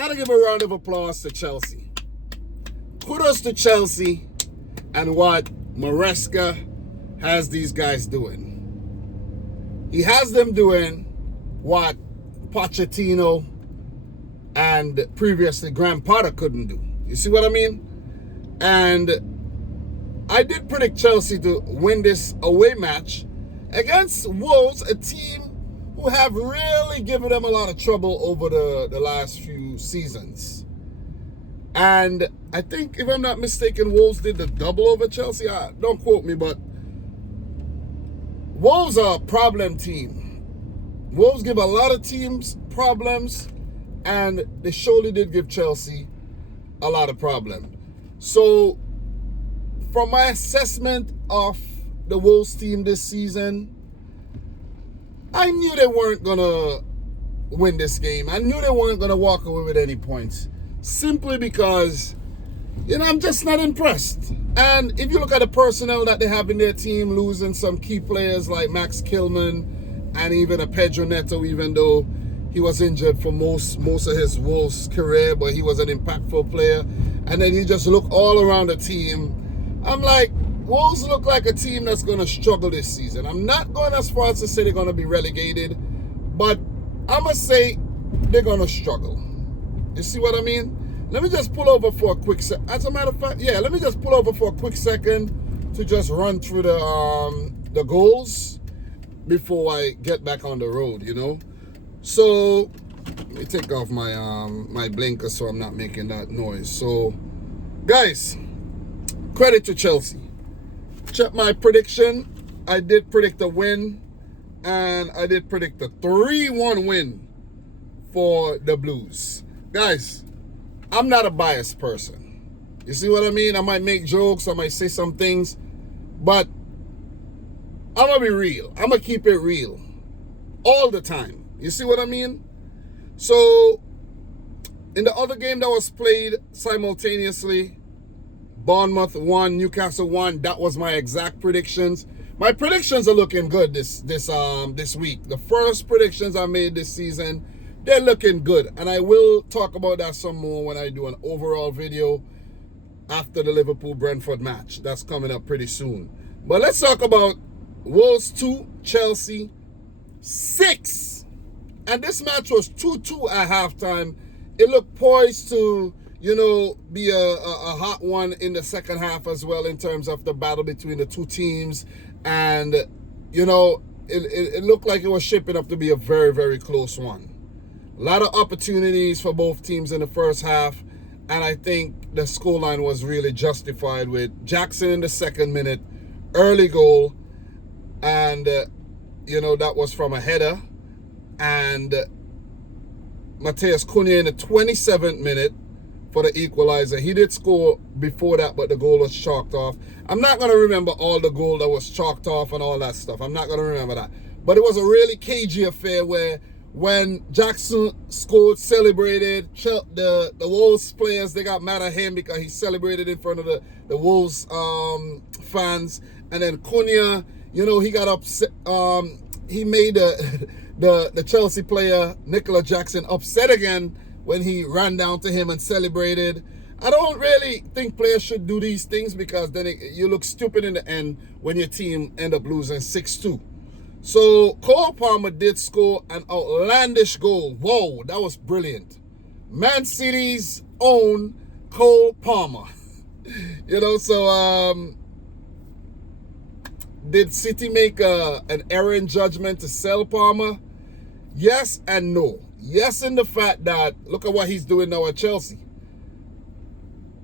got to give a round of applause to Chelsea. Kudos to Chelsea and what Maresca has these guys doing. He has them doing what Pochettino and previously Graham Potter couldn't do. You see what I mean? And I did predict Chelsea to win this away match against Wolves, a team who have really given them a lot of trouble over the last few seasons. And I think, if I'm not mistaken, Wolves did the double over Chelsea. Don't quote me, but Wolves are a problem team. Wolves give a lot of teams problems, and they surely did give Chelsea a lot of problem. So, from my assessment of the Wolves team this season, I knew they weren't going to win this game. I knew they weren't going to walk away with any points. Simply because, I'm just not impressed. And if you look at the personnel that they have in their team, losing some key players like Max Kilman and even a Pedro Neto, even though he was injured for most of his Wolves career, but he was an impactful player. And then you just look all around the team. I'm like, Wolves look like a team that's going to struggle this season. I'm not going as far as to say they're going to be relegated, but I'm going to say they're going to struggle. You see what I mean? Let me just pull over for a quick second. As a matter of fact, let me just pull over for a quick second to just run through the goals before I get back on the road, So, let me take off my my blinker so I'm not making that noise. So, guys, credit to Chelsea. Check my prediction. I did predict a win, and I did predict a 3-1 win for the Blues. Guys, I'm not a biased person. You see what I mean? I might make jokes, I might say some things, but I'm going to be real. I'm going to keep it real all the time. You see what I mean? So, in the other game that was played simultaneously, Bournemouth won, Newcastle won. That was my exact predictions. My predictions are looking good this week. The first predictions I made this season, they're looking good. And I will talk about that some more when I do an overall video after the Liverpool-Brentford match. That's coming up pretty soon. But let's talk about Wolves 2, Chelsea 6. And this match was 2-2 at halftime. It looked poised to be a hot one in the second half as well in terms of the battle between the two teams. And, it looked like it was shaping up to be a very, very close one. A lot of opportunities for both teams in the first half. And I think the scoreline was really justified with Jackson in the second minute, early goal. And, that was from a header. And Matheus Cunha in the 27th minute for the equalizer. He did score before that, but the goal was chalked off. I'm not going to remember all the goal that was chalked off and all that stuff. I'm not going to remember that. But it was a really cagey affair where when Jackson scored, celebrated, the Wolves players, they got mad at him because he celebrated in front of the Wolves fans. And then Cunha, he got upset. He made the Chelsea player, Nicola Jackson, upset again when he ran down to him and celebrated. I don't really think players should do these things because then you look stupid in the end when your team end up losing 6-2. So Cole Palmer did score an outlandish goal. Whoa, that was brilliant. Man City's own Cole Palmer. Did City make an error in judgment to sell Palmer? Yes and no. Yes, in the fact that, look at what he's doing now at Chelsea.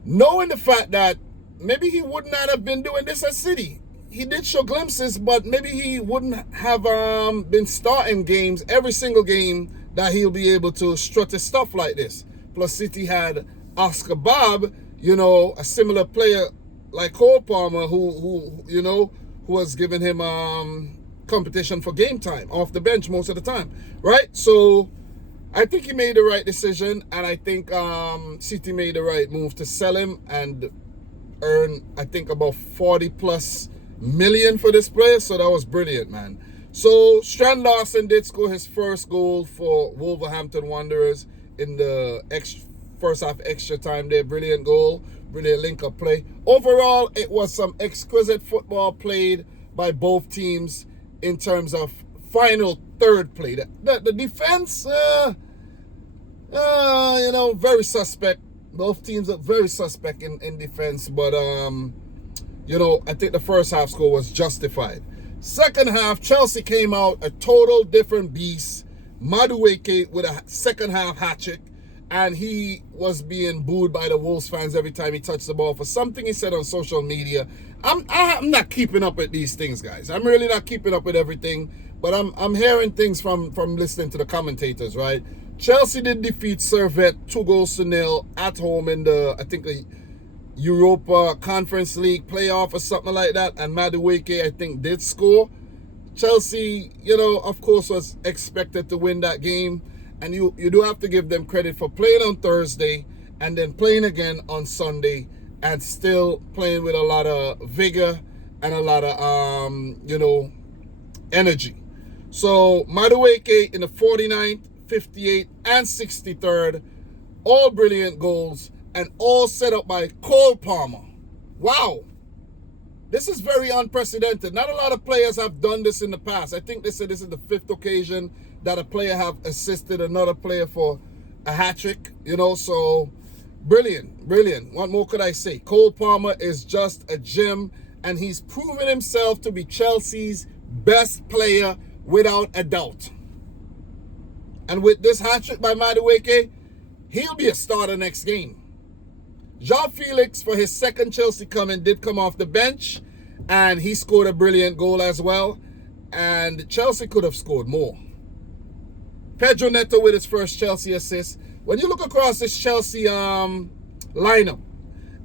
Knowing the fact that maybe he would not have been doing this at City. He did show glimpses, but maybe he wouldn't have been starting games, every single game that he'll be able to strut his stuff like this. Plus, City had Oscar Bob, a similar player like Cole Palmer, who was giving him competition for game time off the bench most of the time, right? So I think he made the right decision, and I think City made the right move to sell him and earn, I think, about 40 plus million for this player. So that was brilliant, man. So Strand Larsen did score his first goal for Wolverhampton Wanderers in the first half extra time there. Brilliant goal, brilliant link-up play. Overall, it was some exquisite football played by both teams in terms of final third play. The defense, very suspect. Both teams are very suspect in defense, but I think the first half score was justified. Second half, Chelsea came out a total different beast. Madueke with a second half hat-trick, and he was being booed by the Wolves fans every time he touched the ball for something he said on social media. I'm not keeping up with these things, guys. I'm really not keeping up with everything, but I'm hearing things from listening to the commentators, right? Chelsea did defeat Servette 2-0 at home in the Europa Conference League playoff or something like that, and Madueke, I think, did score. Chelsea, of course, was expected to win that game, and you do have to give them credit for playing on Thursday and then playing again on Sunday and still playing with a lot of vigor and a lot of, energy. So Madueke in the 49th, 58th, and 63rd, all brilliant goals, and all set up by Cole Palmer. Wow. This is very unprecedented. Not a lot of players have done this in the past. I think they said this is the 5th occasion that a player have assisted another player for a hat-trick, so brilliant. What more could I say? Cole Palmer is just a gem, and he's proven himself to be Chelsea's best player without a doubt. And with this hat-trick by Madueke, he'll be a starter next game. João Felix, for his second Chelsea coming, did come off the bench, and he scored a brilliant goal as well. And Chelsea could have scored more. Pedro Neto with his first Chelsea assist. When you look across this Chelsea lineup,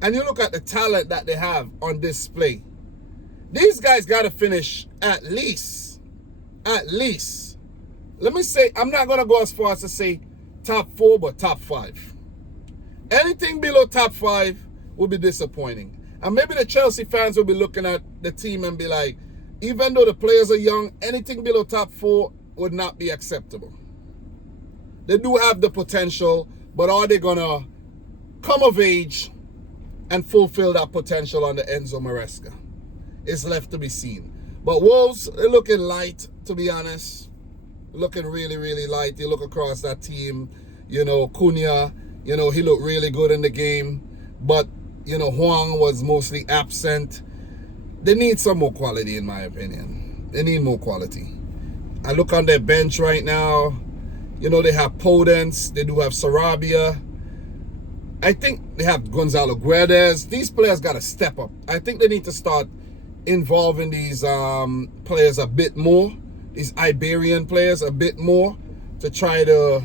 and you look at the talent that they have on display, these guys got to finish at least. Let me say, I'm not going to go as far as to say top 4, but top 5. Anything below top 5 will be disappointing. And maybe the Chelsea fans will be looking at the team and be like, even though the players are young, anything below top 4 would not be acceptable. They do have the potential, but are they going to come of age and fulfill that potential under Enzo Maresca? It's left to be seen. But Wolves, they're looking light, to be honest. Looking really, really light. You look across that team, Cunha, he looked really good in the game. But, Huang was mostly absent. They need some more quality, in my opinion. They need more quality. I look on their bench right now. They have Podence. They do have Sarabia. I think they have Gonzalo Guedes. These players got to step up. I think they need to start involving these players a bit more. These Iberian players a bit more to try to,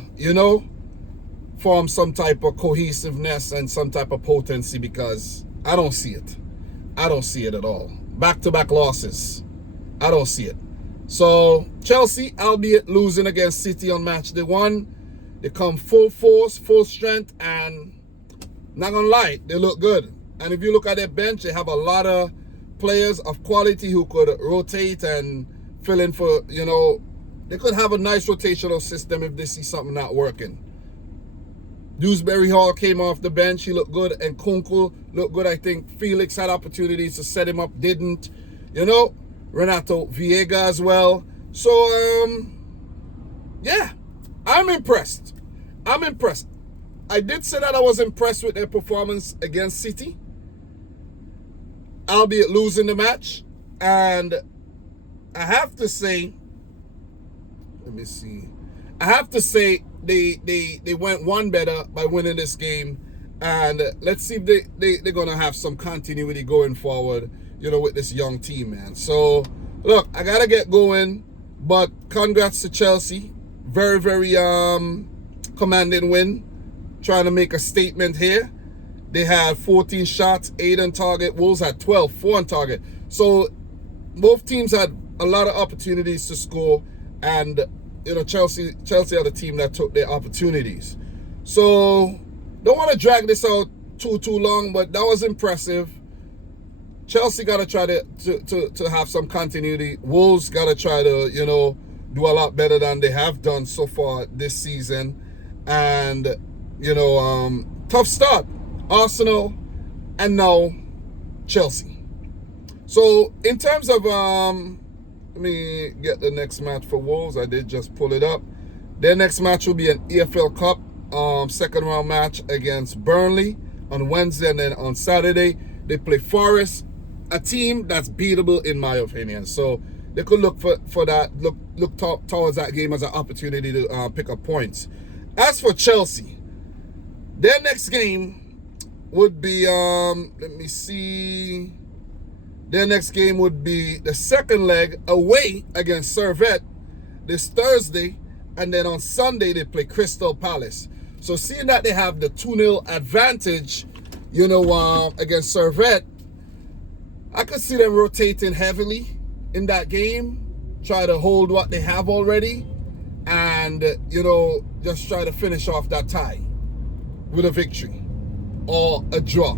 form some type of cohesiveness and some type of potency, because I don't see it. I don't see it at all. Back-to-back losses. I don't see it. So Chelsea, albeit losing against City on match day 1, they come full force, full strength, and not gonna lie, they look good. And if you look at their bench, they have a lot of players of quality who could rotate and fill in for, they could have a nice rotational system if they see something not working. Dewsbury Hall came off the bench. He looked good. And Kunku looked good. I think Felix had opportunities to set him up. Didn't. Renato Viega as well. So, yeah. I'm impressed. I did say that I was impressed with their performance against City, albeit losing the match. And I have to say, they went one better by winning this game, and let's see if they're gonna have some continuity going forward, with this young team, man. So look, I gotta get going, but congrats to Chelsea. Very, very commanding win. Trying to make a statement here. They had 14 shots, 8 on target. Wolves had 12, 4 on target. So both teams had a lot of opportunities to score, and Chelsea are the team that took their opportunities. So don't want to drag this out too long, but that was impressive. Chelsea got to try to have some continuity. Wolves got to try to do a lot better than they have done so far this season. And, tough start. Arsenal and now Chelsea. So in terms of, let me get the next match for Wolves. I did just pull it up. Their next match will be an EFL Cup second round match against Burnley on Wednesday, and then on Saturday they play Forest, a team that's beatable in my opinion. So they could look for that, look towards that game as an opportunity to pick up points. As for Chelsea, their next game would be let me see. Their next game would be the second leg away against Servette this Thursday, and then on Sunday they play Crystal Palace. So seeing that they have the 2-0 advantage, against Servette, I could see them rotating heavily in that game, try to hold what they have already, and, just try to finish off that tie with a victory or a draw,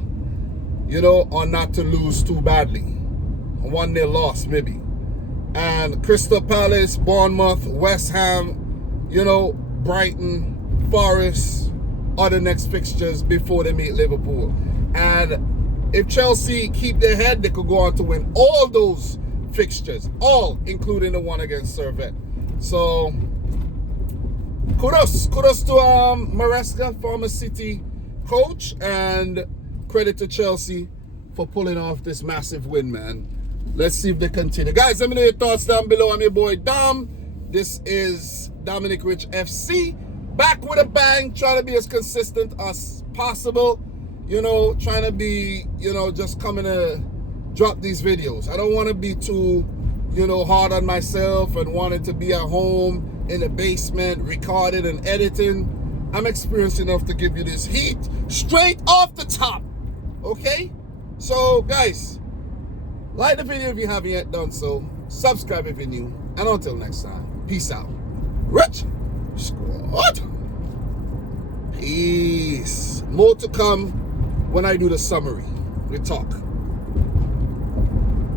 or not to lose too badly. A 1-0 loss maybe. And Crystal Palace, Bournemouth, West Ham, Brighton, Forest are the next fixtures before they meet Liverpool. And if Chelsea keep their head, they could go on to win all those fixtures, all including the one against Servette. So kudos to Maresca, former City coach, and credit to Chelsea for pulling off this massive win, man. Let's see if they continue. Guys, let me know your thoughts down below. I'm your boy Dom. This is Dominic Rich FC. Back with a bang, trying to be as consistent as possible. Trying to be, just coming to drop these videos. I don't want to be too, hard on myself and wanting to be at home in the basement, recording and editing. I'm experienced enough to give you this heat straight off the top. Okay? So, guys, like the video if you haven't yet done so. Subscribe if you're new. And until next time, peace out. Rich Squad. Peace. More to come when I do the summary. We talk.